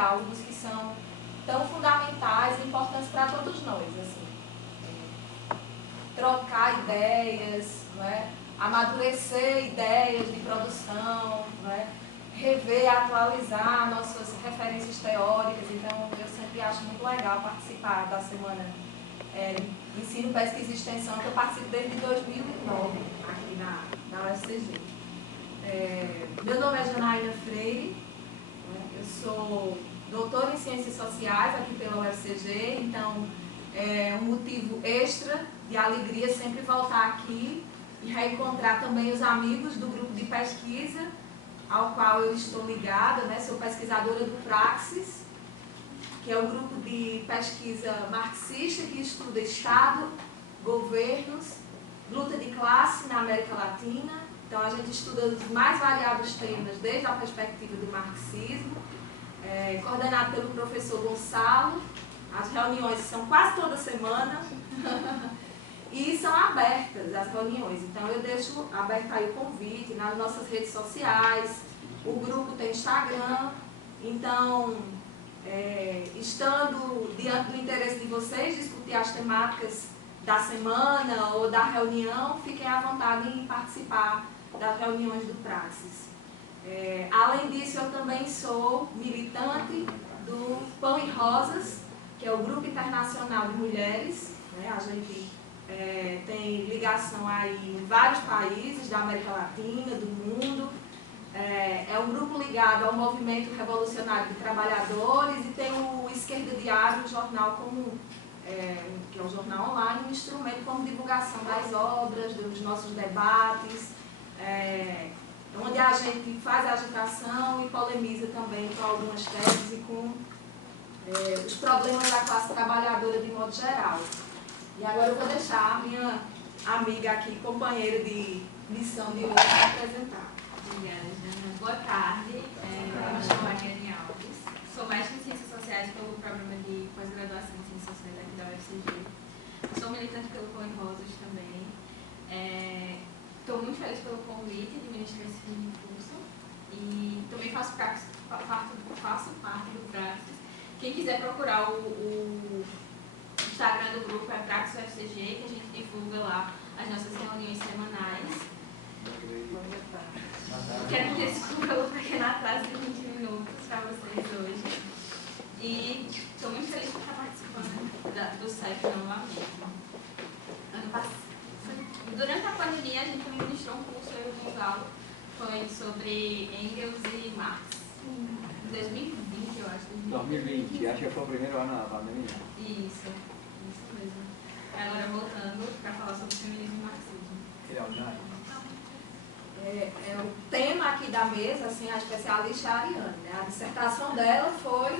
diálogos que são tão fundamentais e importantes para todos nós, assim. Trocar ideias, não é? Amadurecer ideias de produção, não é? Rever, atualizar nossas referências teóricas. Então, eu sempre acho muito legal participar da semana Ensino, Pesquisa e Extensão, que eu participo desde 2009 aqui na UFCG. Meu nome é Janaína Freire, eu sou doutora em Ciências Sociais aqui pela UFCG, então é um motivo extra de alegria sempre voltar aqui e reencontrar também os amigos do grupo de pesquisa ao qual eu estou ligada, né? Sou pesquisadora do Praxis, que é um grupo de pesquisa marxista que estuda Estado, governos, luta de classe na América Latina. Então, a gente estuda os mais variados temas desde a perspectiva do marxismo, coordenado pelo professor Gonçalo. As reuniões são quase toda semana e são abertas as reuniões. Então, eu deixo aberto aí o convite nas nossas redes sociais. O grupo tem Instagram. Então, estando diante do interesse de vocês, discutir as temáticas da semana ou da reunião, fiquem à vontade em participar das reuniões do Praxis. Além disso, eu também sou militante do Pão e Rosas, que é o Grupo Internacional de Mulheres, né? A gente tem ligação aí em vários países da América Latina, do mundo. É um grupo ligado ao Movimento Revolucionário de Trabalhadores e tem o Esquerda Diário, o jornal como, que é um jornal online, um instrumento como divulgação das obras, dos nossos debates, onde a gente faz a agitação e polemiza também com algumas teses e com os problemas da classe trabalhadora de modo geral. E agora eu vou deixar a minha amiga aqui, companheira de missão de hoje, se apresentar. Obrigada, Jana. Boa tarde. Eu me chamo Mariane Alves. Sou mestre em Ciências Sociais pelo programa de pós-graduação em Ciências Sociais aqui da UFCG. Sou militante pelo Pão e Rosas também. Estou muito feliz pelo convite de ministrar esse curso. E também faço parte do Praxis. Quem quiser procurar o Instagram do grupo é Praxis UFCG, que a gente divulga lá as nossas reuniões semanais. Quero pedir desculpa pelo pequeno atraso de 20 minutos para vocês hoje. E estou muito feliz por estar participando do CEP novamente. Durante a pandemia, a gente também ministrou um curso, eu e o Gonçalo, foi sobre Engels e Marx. Em 2020, eu acho. 2020, acho que foi o primeiro ano da pandemia. Isso mesmo. Agora voltando para falar sobre feminismo e marxismo. O tema aqui da mesa, assim, a especialista é a Ariane, né? A dissertação dela foi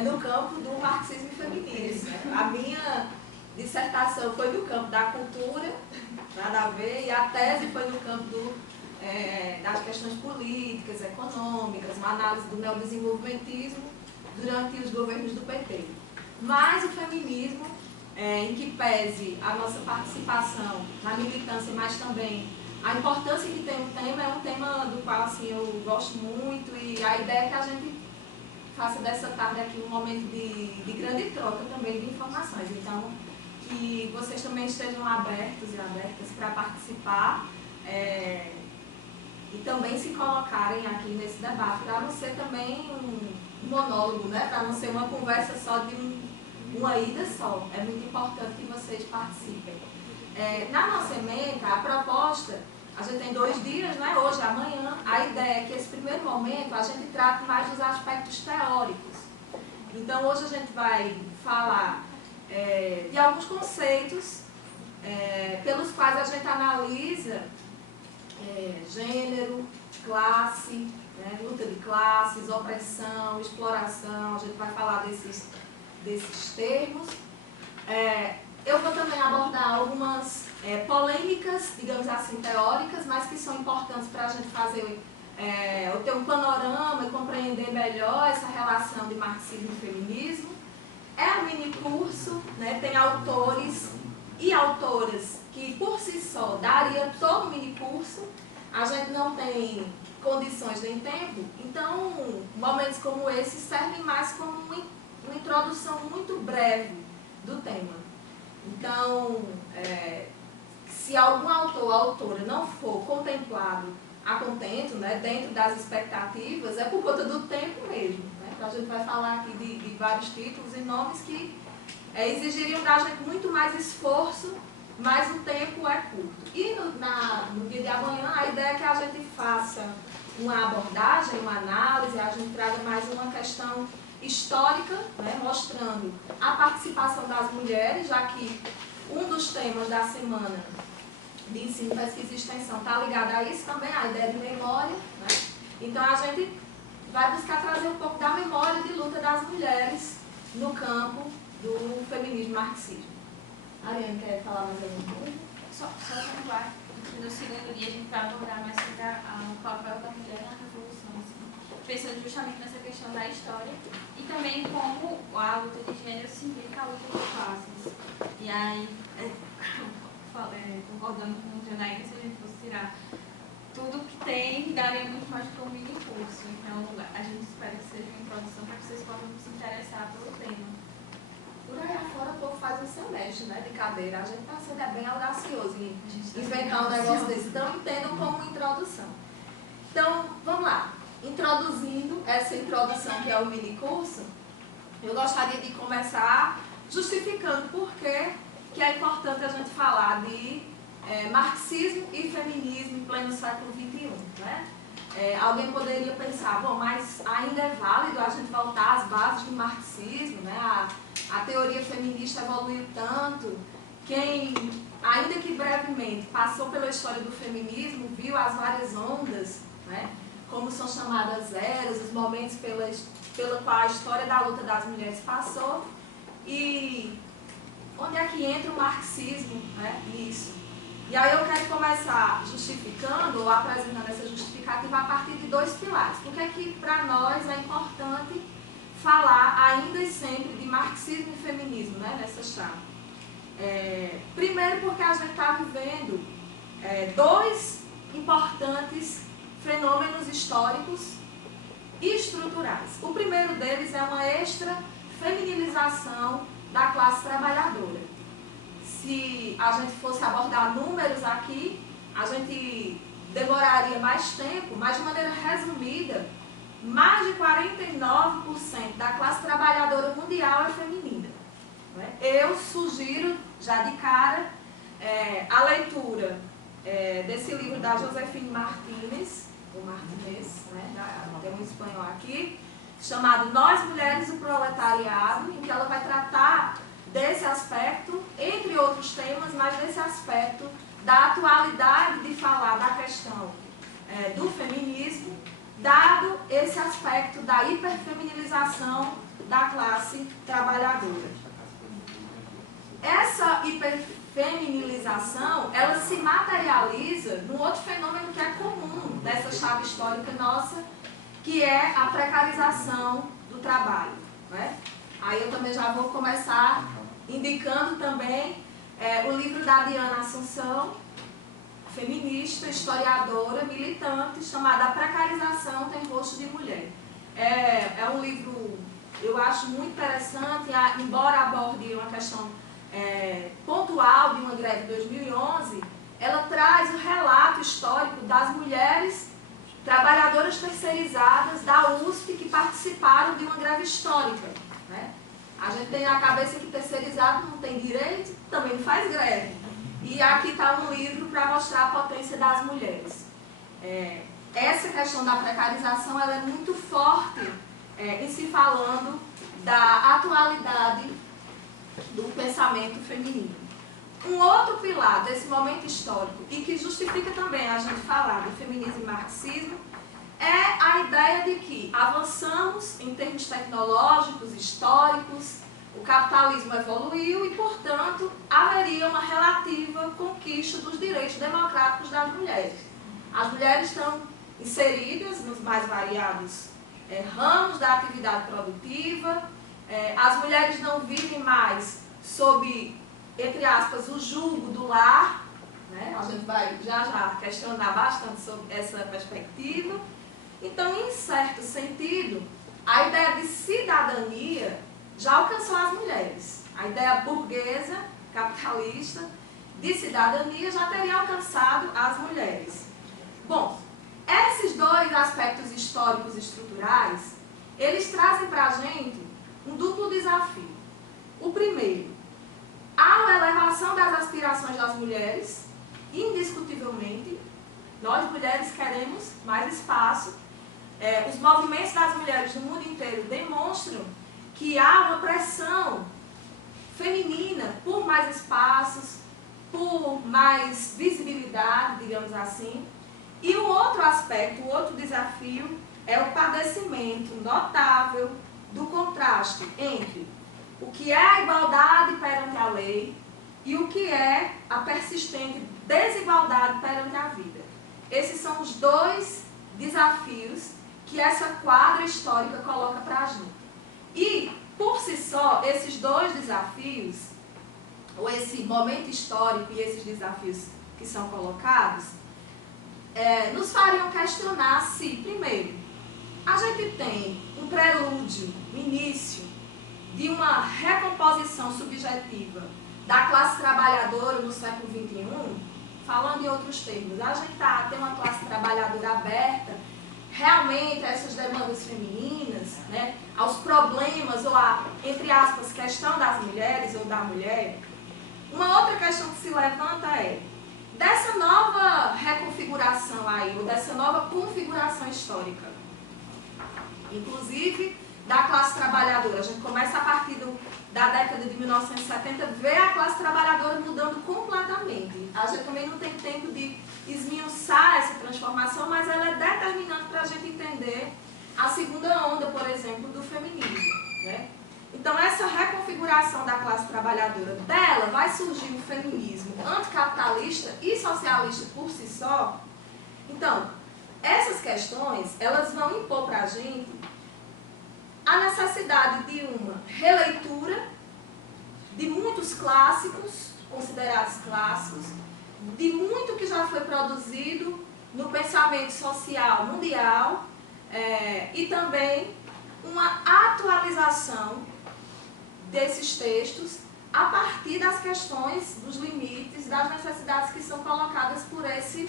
no campo do marxismo e feminismo. Né? A minha dissertação foi no campo da cultura, nada a ver, e a tese foi no campo das questões políticas, econômicas, uma análise do neodesenvolvimentismo durante os governos do PT. Mas o feminismo, em que pese a nossa participação na militância, mas também a importância que tem o tema, é um tema do qual assim, eu gosto muito, e a ideia é que a gente faça dessa tarde aqui um momento de grande troca também de informações. Então, que vocês também estejam abertos e abertas para participar e também se colocarem aqui nesse debate, para não ser também um monólogo, né? Para não ser uma conversa só de uma ida só. É muito importante que vocês participem. Na nossa ementa, a proposta, a gente tem 2 dias, né? Hoje e amanhã. A ideia é que esse primeiro momento a gente trate mais dos aspectos teóricos. Então, hoje a gente vai falar de alguns conceitos pelos quais a gente analisa gênero, classe, né? Luta de classes, opressão, exploração. A gente vai falar desses termos. Eu vou também abordar algumas polêmicas, digamos assim, teóricas, mas que são importantes para a gente fazer, ter um panorama e compreender melhor essa relação de marxismo e feminismo. É um mini curso, né? Tem autores e autoras que por si só daria todo o mini curso. a gente não tem condições nem tempo, então momentos como esse servem mais como uma introdução muito breve do tema. Então, se algum autor ou autora não for contemplado a contento, né, dentro das expectativas, é por conta do tempo mesmo. Né? Então a gente vai falar aqui de vários títulos e nomes que exigiriam da gente muito mais esforço, mas o tempo é curto. E no dia de amanhã, a ideia é que a gente faça uma abordagem, uma análise, a gente traga mais uma questão histórica, né, mostrando a participação das mulheres, já que um dos temas da semana de ensino, pesquisa e extensão está ligado a isso também, a ideia de memória. Né? Então a gente vai buscar trazer um pouco da memória de luta das mulheres no campo do feminismo e marxismo. Ariane, quer falar mais alguma coisa? Só lembrar que no segundo dia a gente vai abordar mais sobre o papel da mulher na revolução, assim, pensando justamente nessa questão da história e também como a luta de gênero se implica a luta de classes. E aí, concordando com o Janaína, se a gente fosse tirar tudo que tem, daria muito mais do que um mini curso. Então, a gente espera que seja uma introdução para que vocês possam se interessar pelo tema. Por aí afora o povo faz um semestre, né, de cadeira. A gente está sendo bem audacioso em inventar um negócio desse. Então, entendam como uma introdução. Então, vamos lá. Introduzindo essa introdução que é o mini curso, eu gostaria de começar justificando por que é importante a gente falar de marxismo e feminismo em pleno século XXI. Né? Alguém poderia pensar, bom, mas ainda é válido a gente voltar às bases do marxismo, né? A teoria feminista evoluiu tanto, quem, ainda que brevemente, passou pela história do feminismo, viu as várias ondas, né? Como são chamadas eras, os momentos pela qual a história da luta das mulheres passou, e onde é que entra o marxismo, né, nisso? E aí eu quero começar justificando, ou apresentando essa justificativa a partir de dois pilares. Por que é que para nós é importante falar ainda e sempre de marxismo e feminismo, né, nessa chave? Primeiro porque a gente está vivendo dois importantes fenômenos históricos e estruturais. O primeiro deles é uma extra-feminilização da classe trabalhadora. Se a gente fosse abordar números aqui, a gente demoraria mais tempo, mas de maneira resumida, mais de 49% da classe trabalhadora mundial é feminina. Eu sugiro, já de cara, a leitura desse livro da Josefine Martínez, ou Martínez, né, tem um espanhol aqui, chamado Nós Mulheres e o Proletariado, em que ela vai tratar desse aspecto, entre outros temas, mas desse aspecto da atualidade de falar da questão do feminismo, dado esse aspecto da hiperfeminilização da classe trabalhadora. Essa hiperfeminilização, ela se materializa num outro fenômeno que é comum nessa chave histórica nossa, que é a precarização do trabalho. Né? Aí eu também já vou começar indicando também o livro da Diana Assunção, feminista, historiadora, militante, chamado A Precarização Tem Rosto de Mulher. É um livro, eu acho muito interessante, embora aborde uma questão pontual de uma greve de 2011, ela traz o relato histórico das mulheres trabalhadoras terceirizadas da USP que participaram de uma greve histórica. Né? A gente tem na cabeça que terceirizado não tem direito, também não faz greve. E aqui está um livro para mostrar a potência das mulheres. Essa questão da precarização ela é muito forte em se falando da atualidade do pensamento feminino. Um outro pilar desse momento histórico, e que justifica também a gente falar do feminismo e marxismo, é a ideia de que avançamos em termos tecnológicos, históricos, o capitalismo evoluiu e, portanto, haveria uma relativa conquista dos direitos democráticos das mulheres. As mulheres estão inseridas nos mais variados ramos da atividade produtiva, as mulheres não vivem mais sob, entre aspas, o jugo do lar, né? A gente vai já questionar bastante sobre essa perspectiva. Então, em certo sentido, a ideia de cidadania já alcançou as mulheres. A ideia burguesa, capitalista, de cidadania já teria alcançado as mulheres. Bom, esses dois aspectos históricos e estruturais, eles trazem para a gente um duplo desafio. O primeiro, há uma elevação das aspirações das mulheres, indiscutivelmente. Nós, mulheres, queremos mais espaço. Os movimentos das mulheres no mundo inteiro demonstram que há uma pressão feminina por mais espaços, por mais visibilidade, digamos assim. E o outro aspecto, o outro desafio, é o padecimento notável do contraste entre o que é a igualdade perante a lei e o que é a persistente desigualdade perante a vida. Esses são os dois desafios que essa quadra histórica coloca para a gente. E, por si só, esses dois desafios, ou esse momento histórico e esses desafios que são colocados, nos fariam questionar se, primeiro, a gente tem um prelúdio, um início de uma recomposição subjetiva da classe trabalhadora no século XXI, falando em outros termos, a gente tem uma classe trabalhadora aberta realmente a essas demandas femininas, né, aos problemas ou a, entre aspas, questão das mulheres ou da mulher. Uma outra questão que se levanta é, dessa nova reconfiguração aí, ou dessa nova configuração histórica, inclusive da classe trabalhadora, a gente começa a partir da década de 1970, ver a classe trabalhadora mudando completamente. A gente também não tem tempo de esmiuçar essa transformação, mas ela é determinante para a gente entender a segunda onda, por exemplo, do feminismo, né? Então, essa reconfiguração da classe trabalhadora, dela vai surgir um feminismo anticapitalista e socialista por si só. Então, essas questões, elas vão impor para a gente a necessidade de uma releitura de muitos clássicos, considerados clássicos, de muito que já foi produzido no pensamento social mundial, e também uma atualização desses textos a partir das questões, dos limites, das necessidades que são colocadas por esse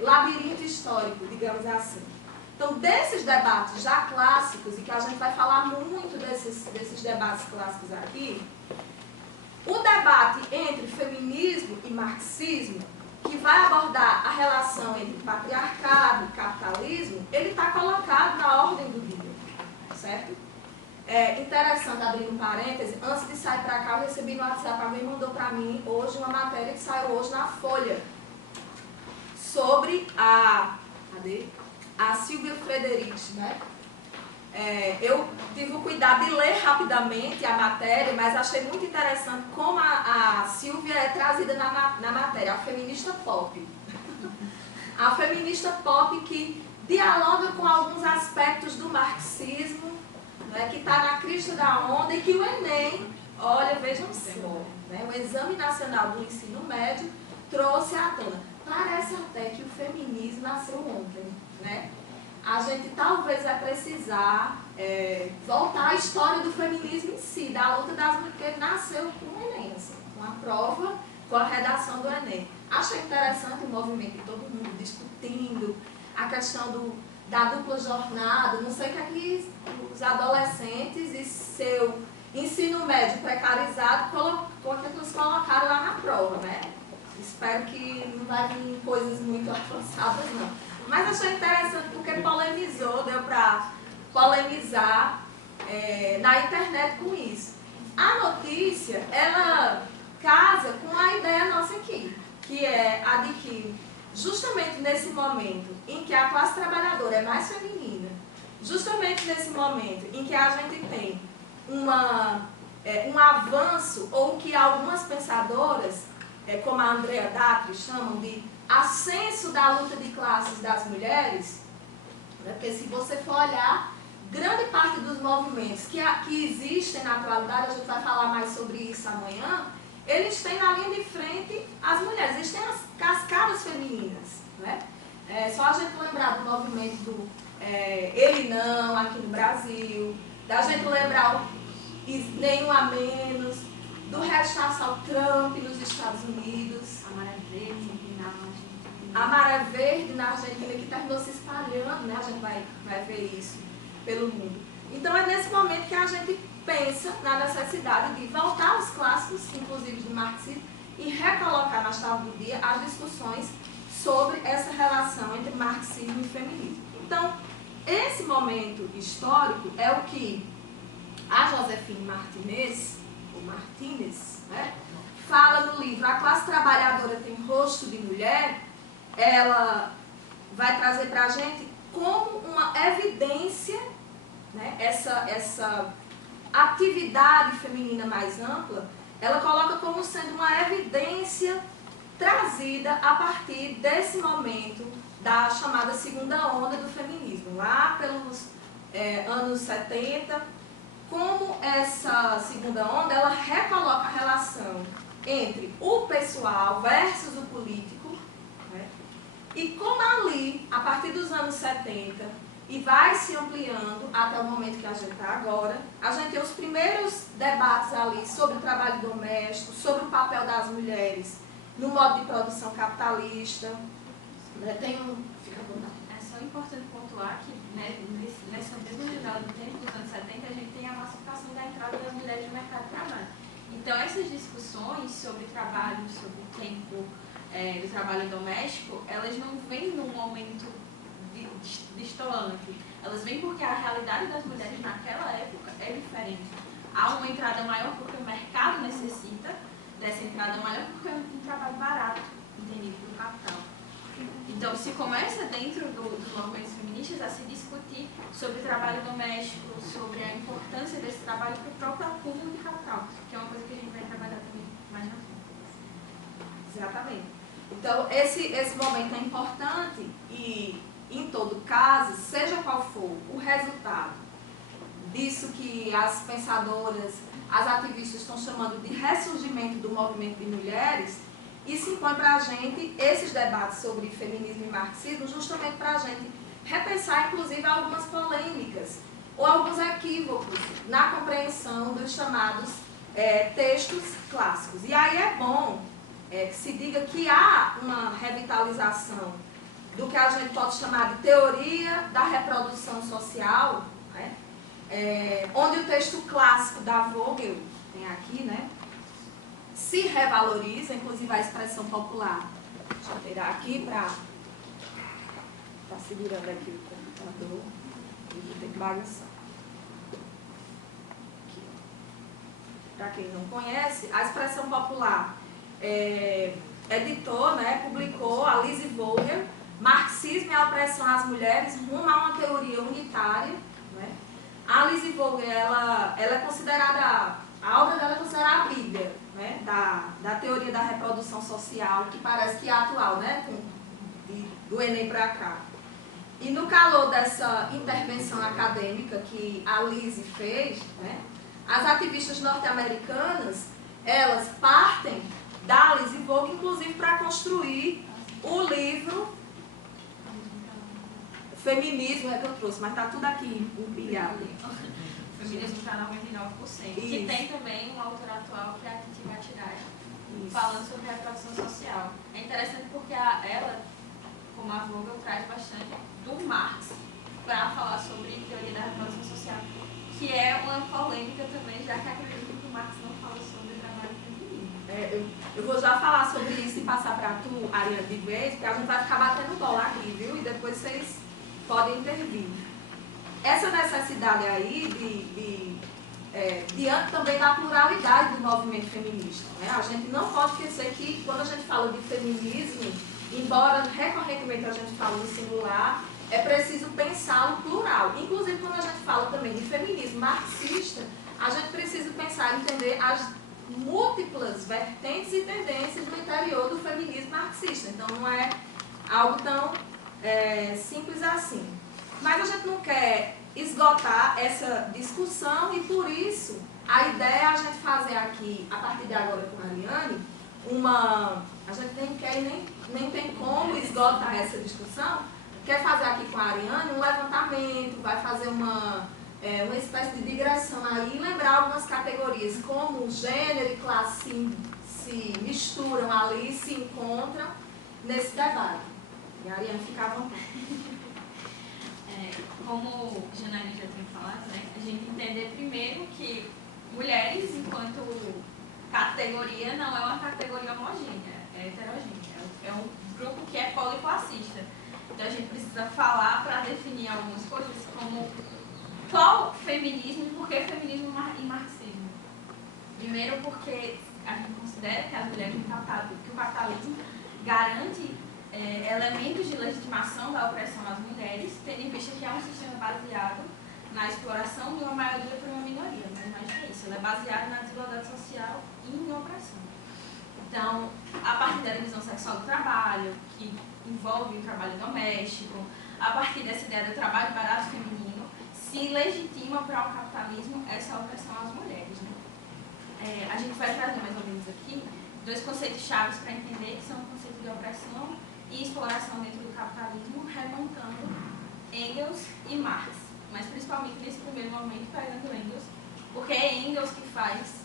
labirinto histórico, digamos assim. Então, desses debates já clássicos, e que a gente vai falar muito desses debates clássicos aqui, o debate entre feminismo e marxismo, que vai abordar a relação entre patriarcado e capitalismo, ele está colocado na ordem do dia, certo? Interessante, abrindo um parêntese, antes de sair para cá, eu recebi no WhatsApp, alguém mandou para mim hoje uma matéria que saiu hoje na Folha, sobre a Silvia Frederici, né? Eu tive o cuidado de ler rapidamente a matéria, mas achei muito interessante como a Silvia é trazida na matéria, a feminista pop. A feminista pop que dialoga com alguns aspectos do marxismo, né, que está na crista da onda e que o Enem, olha, vejam só, né, o Exame Nacional do Ensino Médio trouxe à tona. Parece até que o feminismo nasceu ontem, né? A gente talvez vai precisar voltar à história do feminismo em si, da luta das mulheres, porque nasceu com o Enem, assim, com a prova, com a redação do Enem. Achei interessante o movimento de todo mundo discutindo a questão da dupla jornada, não sei o que é que os adolescentes e seu ensino médio precarizado eles colocaram lá na prova, né? Espero que não vai vir coisas muito avançadas, não. Mas achei interessante porque polemizou, deu para polemizar na internet com isso. A notícia, ela casa com a ideia nossa aqui, que é a de que, justamente nesse momento em que a classe trabalhadora é mais feminina, justamente nesse momento em que a gente tem um avanço, ou que algumas pensadoras, como a Andrea Datri chamam de ascenso da luta de classes das mulheres, né? Porque se você for olhar, grande parte dos movimentos que existem na atualidade, a gente vai falar mais sobre isso amanhã, eles têm na linha de frente as mulheres, eles têm as cascadas femininas, né? Só a gente lembrar do movimento do Ele Não, aqui no Brasil, da gente lembrar o Nenhum a Menos, do hashtag Trump nos Estados Unidos, A Maré Verde na Argentina. a Maré Verde na Argentina, que terminou se espalhando, né? A gente vai ver isso pelo mundo. Então é nesse momento que a gente pensa na necessidade de voltar aos clássicos, inclusive do marxismo, e recolocar na chave do dia as discussões sobre essa relação entre marxismo e feminismo. Então, esse momento histórico é o que a Josefine Martinez, né, fala no livro A Classe Trabalhadora Tem Rosto de Mulher. Ela vai trazer para a gente como uma evidência, né, essa atividade feminina mais ampla, ela coloca como sendo uma evidência trazida a partir desse momento da chamada segunda onda do feminismo, lá pelos anos 70, como essa segunda onda, ela recoloca a relação entre o pessoal versus o político, né? E como ali, a partir dos anos 70, e vai se ampliando até o momento que a gente está agora, a gente tem os primeiros debates ali sobre o trabalho doméstico, sobre o papel das mulheres no modo de produção capitalista. Né? Fica à vontade. É só importante pontuar que, né, nessa mesma janela do tempo dos anos 70, a gente tem a massificação da entrada das mulheres no mercado de trabalho. Então, essas discussões sobre trabalho, sobre o tempo do trabalho doméstico, elas não vêm num momento destoante. Elas vêm porque a realidade das mulheres naquela época é diferente. Há uma entrada maior porque o mercado necessita dessa entrada maior porque é um trabalho barato, entendido, do capital. Então, se começa dentro dos movimentos feministas a se discutir sobre o trabalho doméstico, sobre a importância desse trabalho para o próprio acúmulo de capital, que é uma coisa que a gente vai trabalhar também mais na frente. Exatamente. Então, esse momento é importante e, em todo caso, seja qual for o resultado disso que as pensadoras, as ativistas estão chamando de ressurgimento do movimento de mulheres, isso impõe para a gente esses debates sobre feminismo e marxismo justamente para a gente repensar, inclusive, algumas polêmicas ou alguns equívocos na compreensão dos chamados textos clássicos. E aí é bom que se diga que há uma revitalização do que a gente pode chamar de teoria da reprodução social, né? Onde o texto clássico da Vogel, tem aqui, né, se revaloriza, inclusive a expressão popular. Deixa eu tirar aqui para... Está segurando aqui o computador e vou ter que bagunçar. Para quem não conhece, a expressão popular editou, né, publicou a Lise Vogel, Marxismo e a Opressão às Mulheres, rumo a uma teoria unitária. Né? A Lise Vogel, ela é considerada, a obra dela é considerada a Bíblia, né, da teoria da reprodução social, que parece que é atual, né, do Enem para cá. E no calor dessa intervenção acadêmica que a Lise fez, né, as ativistas norte-americanas, elas partem da Lise Vogel, inclusive para construir o livro Feminismo, que eu trouxe, mas está tudo aqui empilhado. Feminismo está na 99%. Que tem também uma autora atual, que é a Titi Bhattacharya, falando sobre a reprodução social. É interessante porque ela, como a Vogel, traz bastante do Marx para falar sobre teoria da reprodução social, que é uma polêmica também, já que acredito que o Marx não fala sobre o trabalho feminino. Eu vou já falar sobre isso e passar para tu, Ariana, de vez, porque a gente vai ficar batendo bola aqui, viu? E depois vocês podem intervir. Essa necessidade aí diante também da pluralidade do movimento feminista. Né? A gente não pode esquecer que quando a gente fala de feminismo, embora recorrentemente a gente fala no singular, é preciso pensar o plural. Inclusive, quando a gente fala também de feminismo marxista, a gente precisa pensar e entender as múltiplas vertentes e tendências do interior do feminismo marxista. Então, não é algo tão simples assim. Mas a gente não quer esgotar essa discussão e por isso a ideia é a gente fazer aqui, a partir de agora com a Ariane, a gente nem tem como esgotar essa discussão, quer fazer aqui com a Ariane um levantamento, vai fazer uma espécie de digressão aí, lembrar algumas categorias, como gênero e classe se misturam ali, se encontram nesse debate. E a Ariane fica à vontade. Como Janaína já tinha falado, né, a gente entender primeiro que mulheres, enquanto categoria, não é uma categoria homogênea, é heterogênea. É um grupo que é policlassista. Então a gente precisa falar para definir algumas coisas, como qual feminismo e por que feminismo e marxismo. Primeiro porque a gente considera que as mulheres que o capitalismo garante elementos de legitimação da opressão às mulheres, tendo em vista que é um sistema baseado na exploração de uma maioria por uma minoria, mas mais que isso, ele é baseado na desigualdade social e em opressão. Então, a partir da divisão sexual do trabalho, que envolve o trabalho doméstico, a partir dessa ideia do trabalho barato feminino, se legitima para o capitalismo essa opressão às mulheres. Né? A gente vai trazer mais ou menos aqui dois conceitos chaves para entender, que são o conceito de opressão e exploração dentro do capitalismo, remontando Engels e Marx, mas principalmente nesse primeiro momento pegando Engels, porque é Engels que faz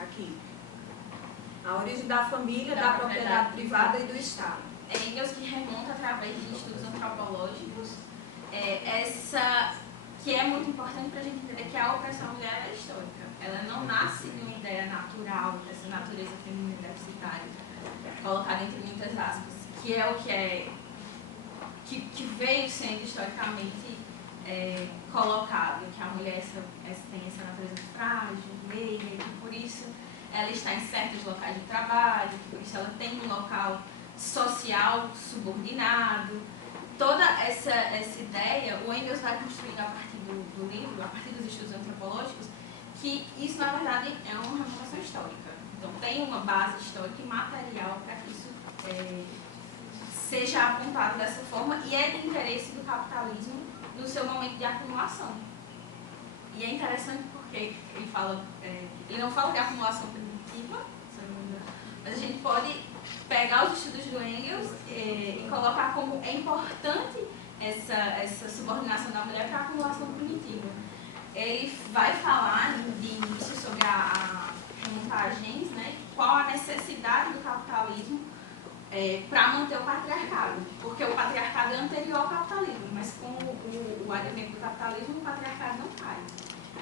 aqui a origem da família, da propriedade privada e do Estado. É Engels que remonta através de estudos antropológicos, essa que é muito importante para a gente entender que a opressão à mulher é histórica. Ela não nasce de uma ideia natural, dessa natureza feminina deficitária, colocada entre muitas aspas, que é o que veio sendo historicamente colocado, que a mulher tem essa natureza frágil, meiga, e que por isso ela está em certos locais de trabalho, que por isso ela tem um local social subordinado. Toda essa ideia, o Engels vai construindo a partir do livro, a partir dos estudos antropológicos, que isso, na verdade, é uma remontação histórica. Então, tem uma base histórica e material para que isso seja apontado dessa forma, e é de interesse do capitalismo no seu momento de acumulação. E é interessante porque ele não fala de acumulação primitiva, mas a gente pode pegar os estudos do Engels e colocar como é importante essa subordinação da mulher para a acumulação primitiva. Ele vai falar de início sobre a montagens, né, qual a necessidade do capitalismo para manter o patriarcado, porque o patriarcado é anterior ao capitalismo, mas com o advento do capitalismo o patriarcado não cai.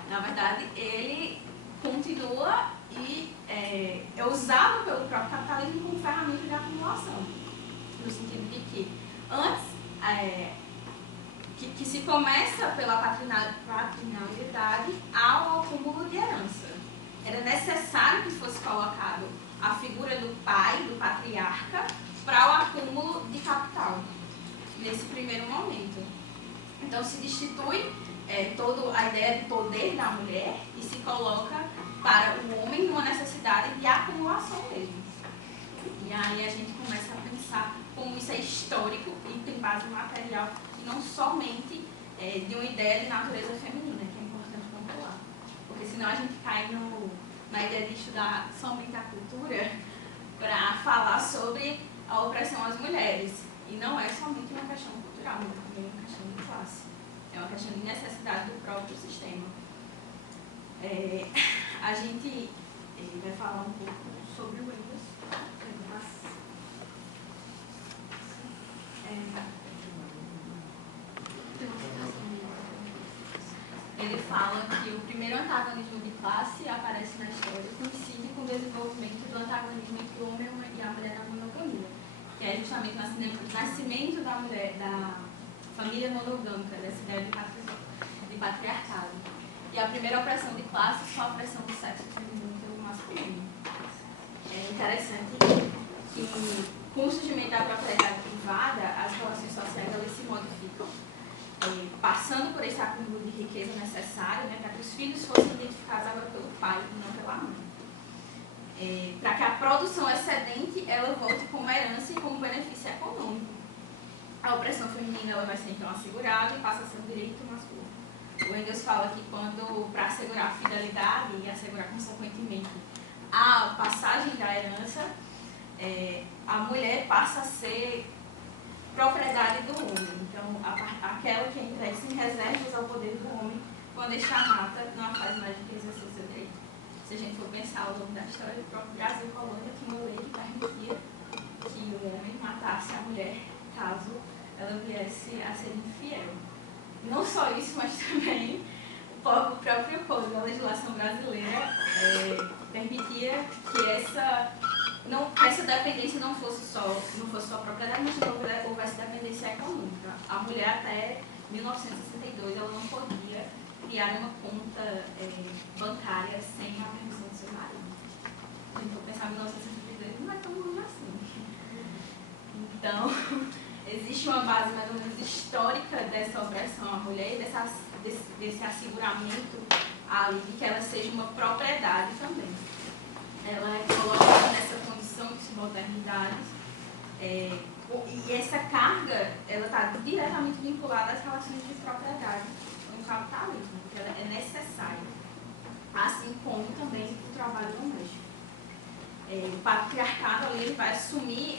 Na verdade, ele continua e é usado pelo próprio capitalismo como ferramenta de acumulação, no sentido de que antes que se começa pela patrinalidade ao acúmulo de herança. Era necessário que fosse colocado a figura do pai, do patriarca, para o acúmulo de capital, nesse primeiro momento. Então se destitui toda a ideia de poder da mulher e se coloca para o homem numa necessidade de acumulação mesmo. E aí a gente começa a pensar como isso é histórico e tem base material, e não somente de uma ideia de natureza feminina, que é importante pontuar. Porque senão a gente cai na ideia de estudar somente a cultura para falar sobre a opressão às mulheres. E não é somente uma questão cultural, mas também uma questão de classe. É uma questão de necessidade do próprio sistema. A gente vai falar um pouco sobre o Engels. Ele fala que o primeiro antagonismo de classe aparece na história, coincide com o desenvolvimento do antagonismo entre o homem e a mulher na monogamia, que é justamente o nascimento da mulher, da família monogâmica, dessa ideia de patriarcado. E a primeira opressão de classe foi a opressão do sexo feminino pelo masculino. É interessante que, com o surgimento da propriedade privada, as relações sociais elas se modificam, passando por esse acúmulo de riqueza necessário, né, para que os filhos fossem identificados agora pelo pai e não pela mãe. Para que a produção excedente ela volte como herança e como benefício econômico. a opressão feminina ela vai ser então assegurada e passa a ser um direito masculino. O Engels fala que quando, para assegurar a fidelidade e assegurar consequentemente a passagem da herança, a mulher passa a ser propriedade do homem. Então, aquela que é entregue sem reservas ao poder do homem, quando este a mata, não a faz mais do que exercer seu direito. Se a gente for pensar ao longo da história do próprio Brasil colônia, tinha uma lei que permitia que o homem matasse a mulher caso ela viesse a ser infiel. Não só isso, mas também o próprio código, a legislação brasileira permitia que essa dependência não fosse só propriedade, mas que houvesse dependência econômica. A mulher até 1962 ela não podia criar uma conta bancária sem a permissão do seu marido. Se a gente for pensar em 1962, não é tão ruim assim. Então, existe uma base mais ou menos histórica dessa opressão à mulher e desse asseguramento ali de que ela seja uma propriedade também. Ela é colocada nessa condição de subalternidade e essa carga ela está diretamente vinculada às relações de propriedade no capitalismo, porque ela é necessária, assim como também o trabalho doméstico. O patriarcado ali ele vai assumir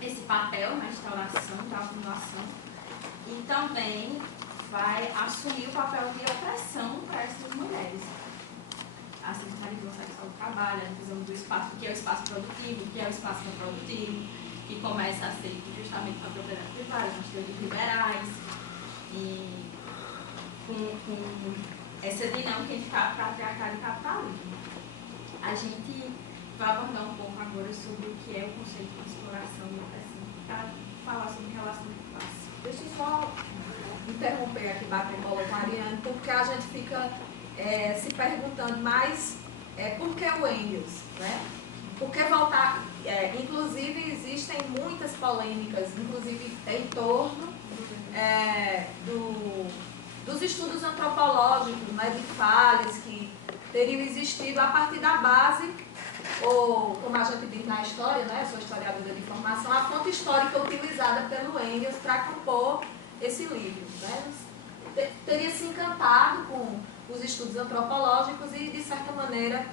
esse papel na instauração da acumulação e também vai assumir o papel de opressão para essas mulheres. A sexualização sexual do trabalho, a divisão do espaço, que é o espaço produtivo, que é o espaço não produtivo, que começa a ser justamente para a propriedade privada, com as teorias liberais, e com essa dinâmica entre patriarcado e capitalismo. A gente vai abordar um pouco agora sobre o que é o conceito de exploração e opressão, para falar sobre relação de classe. Deixa eu só interromper aqui, bater bola com a Ariane, porque a gente fica se perguntando mais por que o Engels, né? Por que voltar? Inclusive, existem muitas polêmicas, inclusive em torno dos estudos antropológicos, né, de falhas que teriam existido a partir da base, ou como a gente diz na história, né, eu sou historiadora de formação, a fonte histórica utilizada pelo Engels para compor esse livro. Né? Teria se encantado com os estudos antropológicos e, de certa maneira,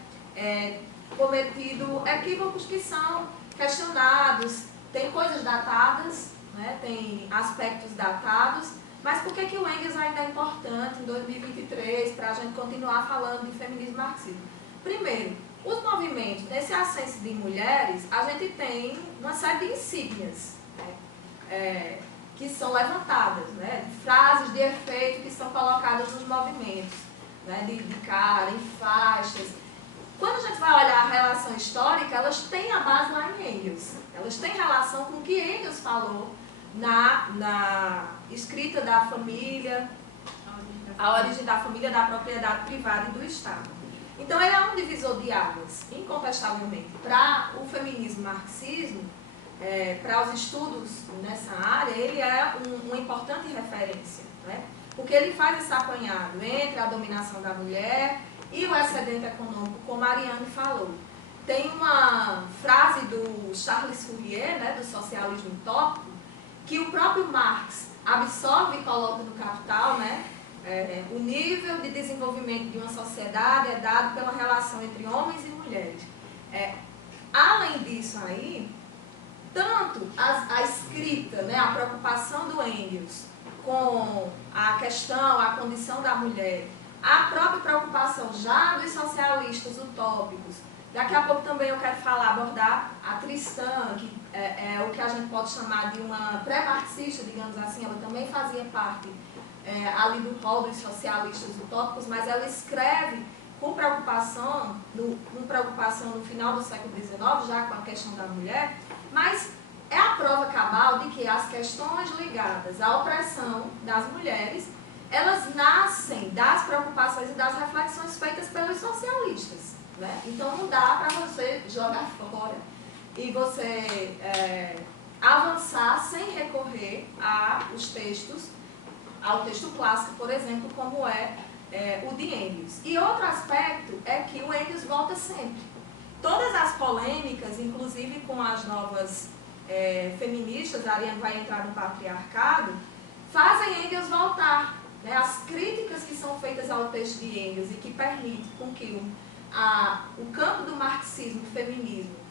cometido equívocos que são questionados. Tem coisas datadas, né? Tem aspectos datados, mas por que o Engels ainda é importante em 2023 para a gente continuar falando de feminismo marxismo? Primeiro, os movimentos, nesse ascenso de mulheres, a gente tem uma série de insígnias, né? Que são levantadas, né? Frases de efeito que são colocadas nos movimentos, né? de cara, em faixas. Quando a gente vai olhar a relação histórica, elas têm a base lá em Engels. Elas têm relação com o que Engels falou na escrita da família, a origem da família, da propriedade privada e do Estado. Então, ele é um divisor de águas, incontestavelmente. Para o feminismo marxismo, para os estudos nessa área, ele é uma importante referência, né? Porque ele faz esse apanhado entre a dominação da mulher e o excedente econômico, como a Ariane falou. Tem uma frase do Charles Fourier, né, do socialismo utópico, que o próprio Marx absorve e coloca no Capital, né? O nível de desenvolvimento de uma sociedade é dado pela relação entre homens e mulheres. Além disso aí, tanto a escrita, né, a preocupação do Engels com a questão, a condição da mulher, a própria preocupação já dos socialistas utópicos. Daqui a pouco também eu quero abordar a Tristan, que é o que a gente pode chamar de uma pré-marxista, digamos assim. Ela também fazia parte ali do rol dos socialistas utópicos, mas ela escreve com preocupação no final do século XIX, já com a questão da mulher, mas é a prova cabal de que as questões ligadas à opressão das mulheres, elas nascem das preocupações e das reflexões feitas pelos socialistas, né? Então não dá para você jogar fora e você avançar sem recorrer ao texto clássico, por exemplo, como o de Engels. E outro aspecto é que o Engels volta sempre. Todas as polêmicas, inclusive com as novas feministas, a Ariane vai entrar no patriarcado, fazem Engels voltar. Né? As críticas que são feitas ao texto de Engels e que permitem com que o campo do marxismo, do feminismo,